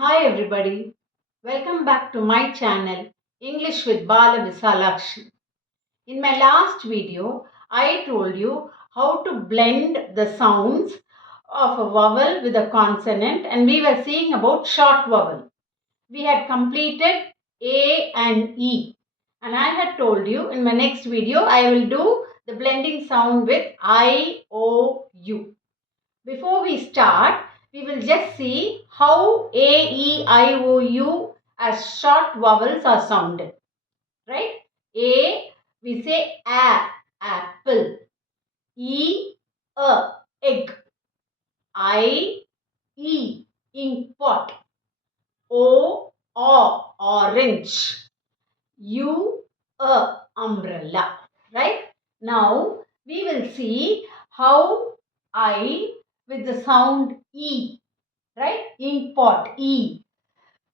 Hi everybody, welcome back to my channel English with Bala Visalakshi. In my last video, I told you how to blend the sounds of a vowel with a consonant and we were seeing about short vowel. We had completed A and E and I had told you in my next video I will do the blending sound with I, O, U. Before we start, we will just see how A, E, I, O, U as short vowels are sounded. Right? A, we say A, apple. E, egg. I, E, ink pot. O, orange. U, umbrella. Right? Now, we will see how I with the sound E, right? Ink pot, E.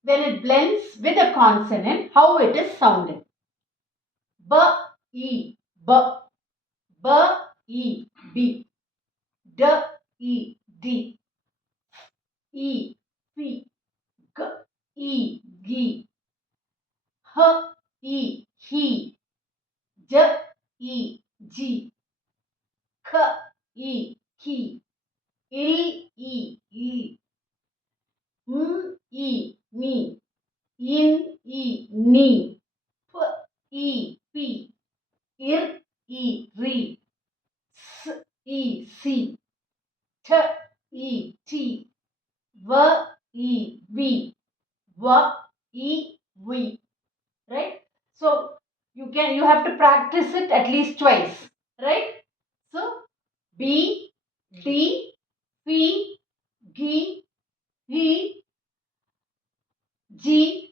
When it blends with a consonant, how it is sounded. B, E, B. B, E, B. D, E, D. E, P. G, E, G. H, E, he. J, E, G. K, E, ki. Il, E. M, E, me. In, E, ni. P, E, p. Ir, E, re. S, E, si. T, E, t. V, E, v. W, E, we. Right? So you have to practice it at least twice. Right? So B, D, P, G, P, G,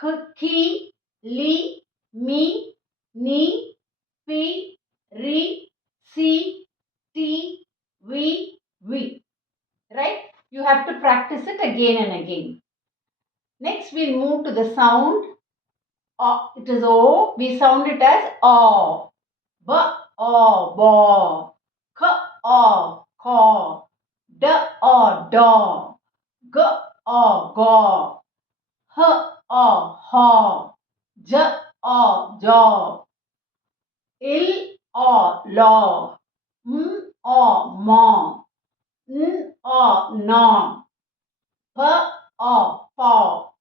K, Li, Mi, Ni, Pi, Ri, Si, Ti, Vi. Right? You have to practice it again and again. Next, we'll move to the sound. It is O. We sound it as O. B, O, bo. K, O, ko. D, O, do. G, O, go. H, O, ho. J, O, jo. Il, O, lo. M, O, mo. N, O, no. P, O, po.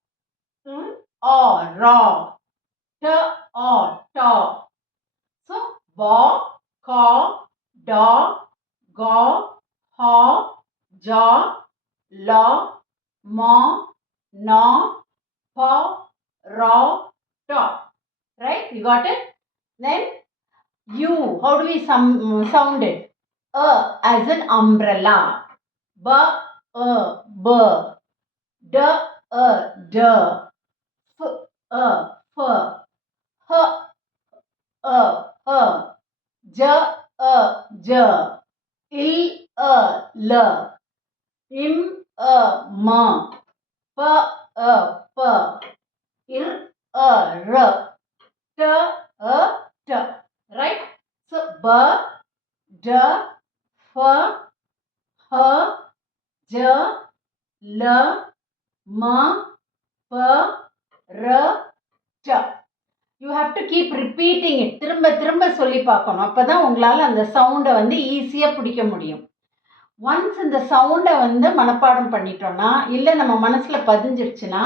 M, O, ro. T, O, to. So, bo, ko, do, go, ho, jo, lo, mo, no, po, ro, to. Right? You got it? Then U. How do we sound it? As an umbrella. B, b. D, d. F, f. H, J, j. Il, l. Im, m. P, p. Ir, r. T, t. Right? So, b, d, f, h, j, l, m, p, r, t. You have to keep repeating it. திரும்ப சொல்லி பார்க்கணும். அப்பதான் உங்களால அந்த சவுண்டை வந்து ஈஸியா பிடிக்க முடியும். ஒன்ஸ் இந்த சவுண்டை வந்து மனப்பாடம் பண்ணிட்டோம்னா இல்லை நம்ம மனசுல பதிஞ்சிருச்சுன்னா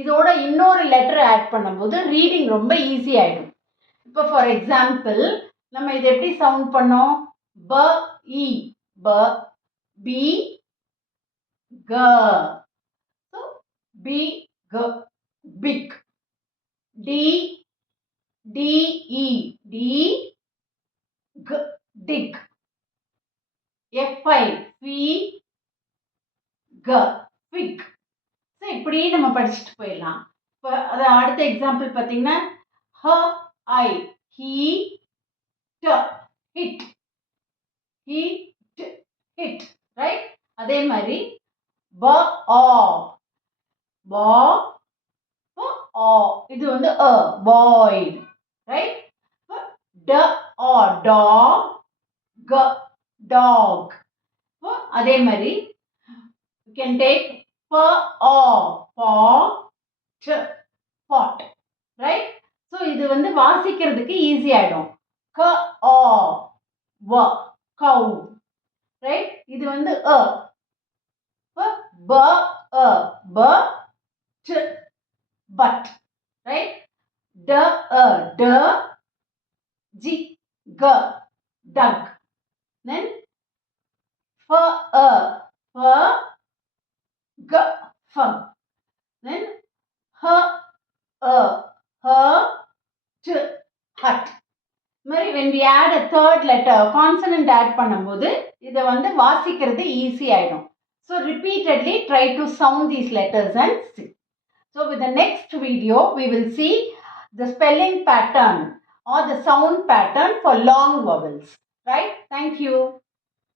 இதோட இன்னொரு லெட்டர் ஆட் பண்ணும்போது ரீடிங் ரொம்ப ஈஸி ஆயிடும். இப்போ ஃபார் எக்ஸாம்பிள் நம்ம இதை எப்படி சவுண்ட் பண்ணோம்? ப, இ, ப, P, G. So P, G, pig. D, D-E, D, G, dig. F-I, F, G, fig. So இப்படி நம்ம படிச்சுட்டு போயிடலாம். இப்போ அது அடுத்த எக்ஸாம்பிள் பார்த்தீங்கன்னா H, I, he, t, hit. Hit. Right? அதே மாதிரி B, O, bo, O. இது வந்து boyd. Right? D, O, dog, G, dog. அதே மாதிரி you can take pa, pot, pot, right? So இது வந்து வாசிக்கிறதுக்கு ஈஸி ஆயிடும். K, w, cow, right? இது வந்து b, t, but, right? D, g, dug. Then g, fug. Then t, hut. When we add a third letter, consonant add பண்ணும்போது இதை வந்து வாசிக்கிறது ஈஸி ஆயிடும். So repeatedly try to sound these letters and see. So with the next video, we will see the spelling pattern or the sound pattern for long vowels. Right? Thank you.